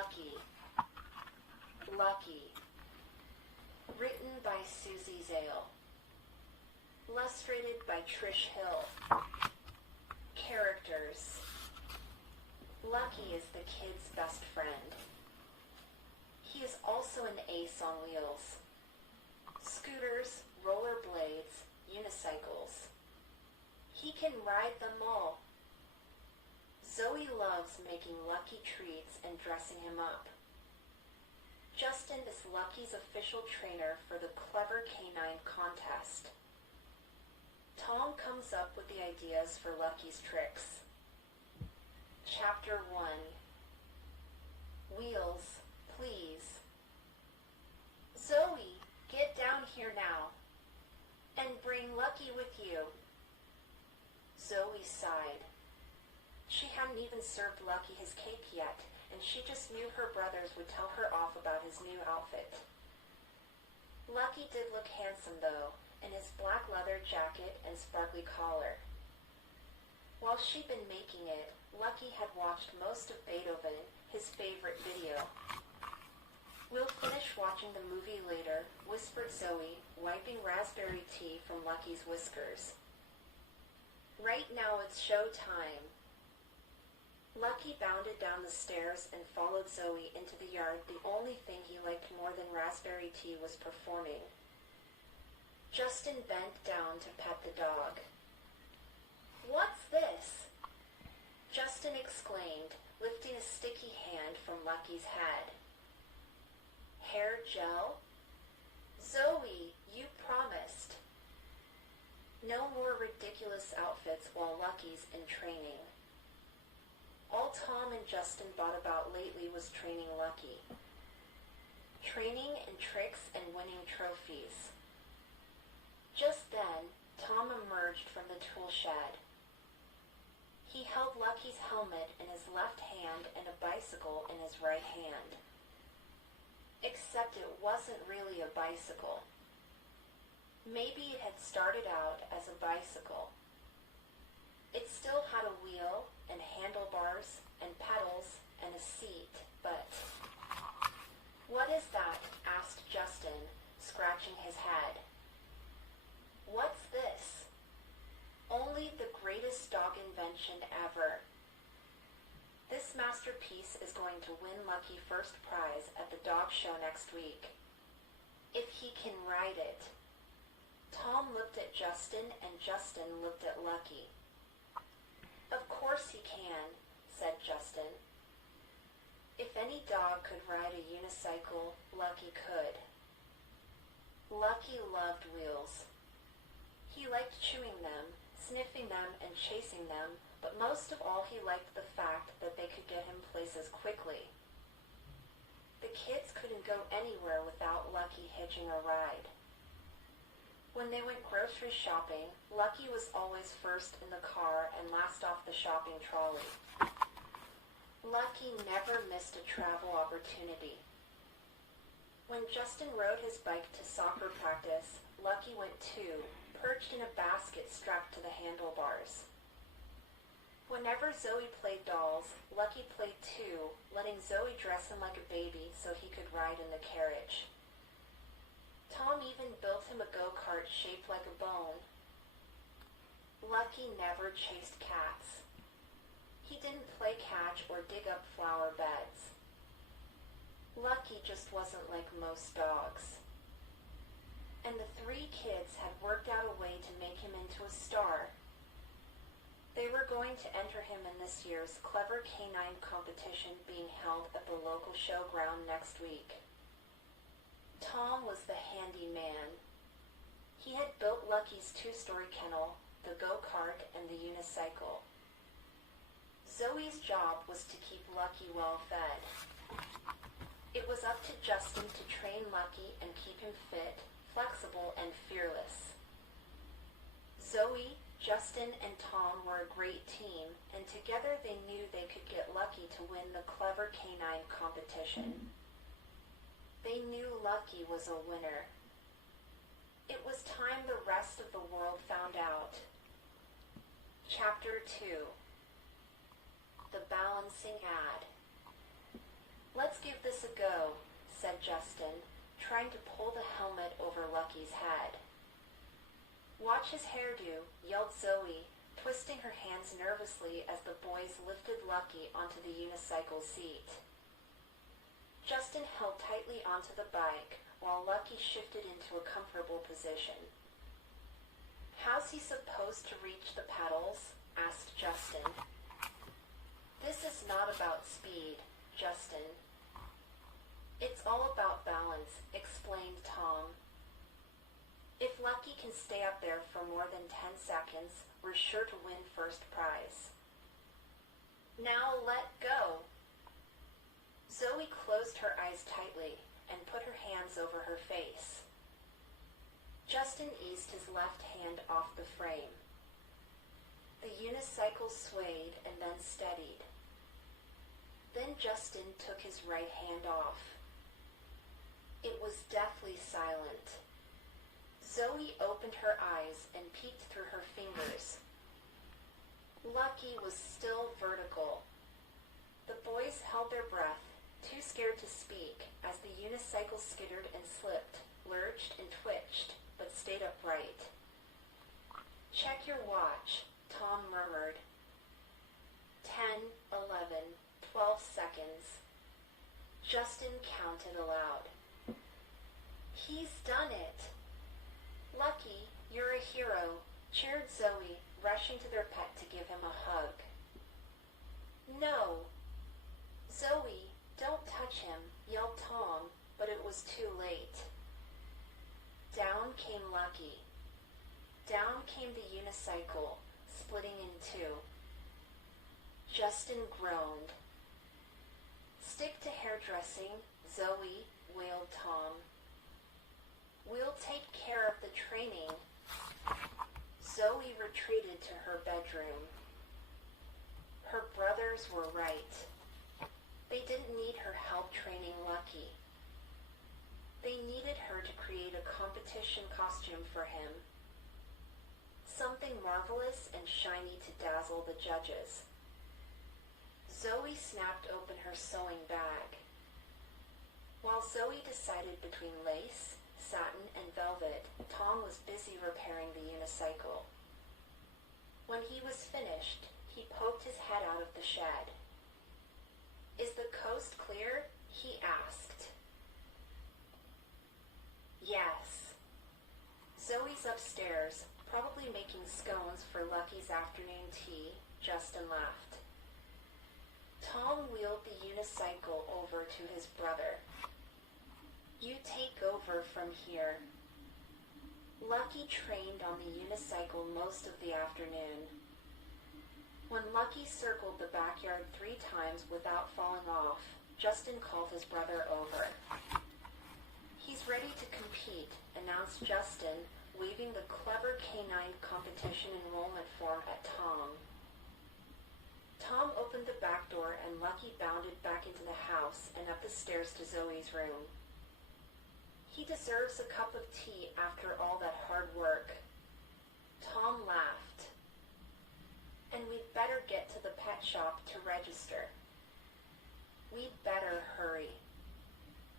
Lucky. Lucky. Written by Susie Zale. Illustrated by Trish Hill. Characters. Lucky is the kid's best friend. He is also an ace on wheels. Scooters, rollerblades, unicycles. He can ride them all. Zoe loves making Lucky treats and dressing him up. Justin is Lucky's official trainer for the Clever Canine contest. Tom comes up with the ideas for Lucky's tricks. Chapter 1. Wheels, please. Zoe, get down here now, and bring Lucky with you. Zoe sighed. She hadn't even served Lucky his cake yet, and she just knew her brothers would tell her off about his new outfit. Lucky did look handsome, though, in his black leather jacket and sparkly collar. While she'd been making it, Lucky had watched most of Beethoven, his favorite video. We'll finish watching the movie later, whispered Zoe, wiping raspberry tea from Lucky's whiskers. Right now it's show time. Lucky bounded down the stairs and followed Zoe into the yard. The only thing he liked more than raspberry tea was performing. Justin bent down to pet the dog. What's this? Justin exclaimed, lifting a sticky hand from Lucky's head. Hair gel? Zoe, you promised. No more ridiculous outfits while Lucky's in training. All Tom and Justin thought about lately was training Lucky. Training and tricks and winning trophies. Just then, Tom emerged from the tool shed. He held Lucky's helmet in his left hand and a bicycle in his right hand. Except it wasn't really a bicycle. Maybe it had started out as a bicycle. It still had a wheel and handlebars and pedals and a seat, but... What is that? Asked Justin, scratching his head. What's this? Only the greatest dog invention ever. This masterpiece is going to win Lucky first prize at the dog show next week. If he can ride it. Tom looked at Justin and Justin looked at Lucky. Of course he can, said Justin. If any dog could ride a unicycle, Lucky could. Lucky loved wheels. He liked chewing them, sniffing them, and chasing them, but most of all he liked the fact that they could get him places quickly. The kids couldn't go anywhere without Lucky hitching a ride. When they went grocery shopping, Lucky was always first in the car and last off the shopping trolley. Lucky never missed a travel opportunity. When Justin rode his bike to soccer practice, Lucky went too, perched in a basket strapped to the handlebars. Whenever Zoe played dolls, Lucky played too, letting Zoe dress him like a baby so he could ride in the carriage. Tom even built him a go-kart shaped like a bone. Lucky never chased cats. He didn't play catch or dig up flower beds. Lucky just wasn't like most dogs. And the three kids had worked out a way to make him into a star. They were going to enter him in this year's Clever Canine competition being held at the local showground next week. Tom was the handy man. He had built Lucky's two-story kennel, the go-kart, and the unicycle. Zoe's job was to keep Lucky well fed. It was up to Justin to train Lucky and keep him fit, flexible, and fearless. Zoe, Justin, and Tom were a great team, and together they knew they could get Lucky to win the Clever Canine competition. They knew Lucky was a winner. It was time the rest of the world found out. Chapter 2. The Balancing Ad. Let's hours ago, said Justin, trying to pull the helmet over Lucky's head. Watch his hairdo, yelled Zoe, twisting her hands nervously as the boys lifted Lucky onto the unicycle seat. Justin held tightly onto the bike while Lucky shifted into a comfortable position. How's he supposed to reach the pedals? Asked Justin. This is not about speed, Justin. It's all about balance, explained Tom. If Lucky can stay up there for more than 10 seconds, we're sure to win first prize. Now let go. Zoe closed her eyes tightly and put her hands over her face. Justin eased his left hand off the frame. The unicycle swayed and then steadied. Then Justin took his right hand off. It was deathly silent. Zoe opened her eyes and peeked through her fingers. Lucky was still vertical. The boys held their breath, too scared to speak, as the unicycle skittered and slipped, lurched and twitched, but stayed upright. Check your watch, Tom murmured. 10, 11, 12 seconds. Justin counted aloud. He's done it. Lucky, you're a hero, cheered Zoe, rushing to their pet to give him a hug. No. Zoe, don't touch him, yelled Tom, but it was too late. Down came Lucky. Down came the unicycle, splitting in two. Justin groaned. Stick to hairdressing, Zoe, wailed Tom. We'll take care of the training. Zoe retreated to her bedroom. Her brothers were right. They didn't need her help training Lucky. They needed her to create a competition costume for him. Something marvelous and shiny to dazzle the judges. Zoe snapped open her sewing bag. While Zoe decided between lace, satin, and velvet, Tom was busy repairing the unicycle. When he was finished, he poked his head out of the shed. Is the coast clear? He asked. Yes. Zoe's upstairs, probably making scones for Lucky's afternoon tea, Justin laughed. Tom wheeled the unicycle over to his brother. You take over from here. Lucky trained on the unicycle most of the afternoon. When Lucky circled the backyard 3 times without falling off, Justin called his brother over. He's ready to compete, announced Justin, waving the clever canine competition enrollment form at Tom. Tom opened the back door and Lucky bounded back into the house and up the stairs to Zoe's room. He deserves a cup of tea after all that hard work. Tom laughed. And we'd better get to the pet shop to register. We'd better hurry.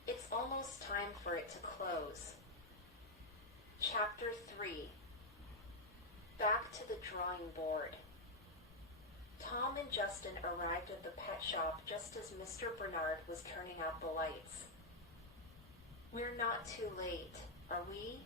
It's almost time for it to close. Chapter 3. Back to the drawing board. Tom and Justin arrived at the pet shop just as Mr. Bernard was turning out the lights. We're not too late, are we?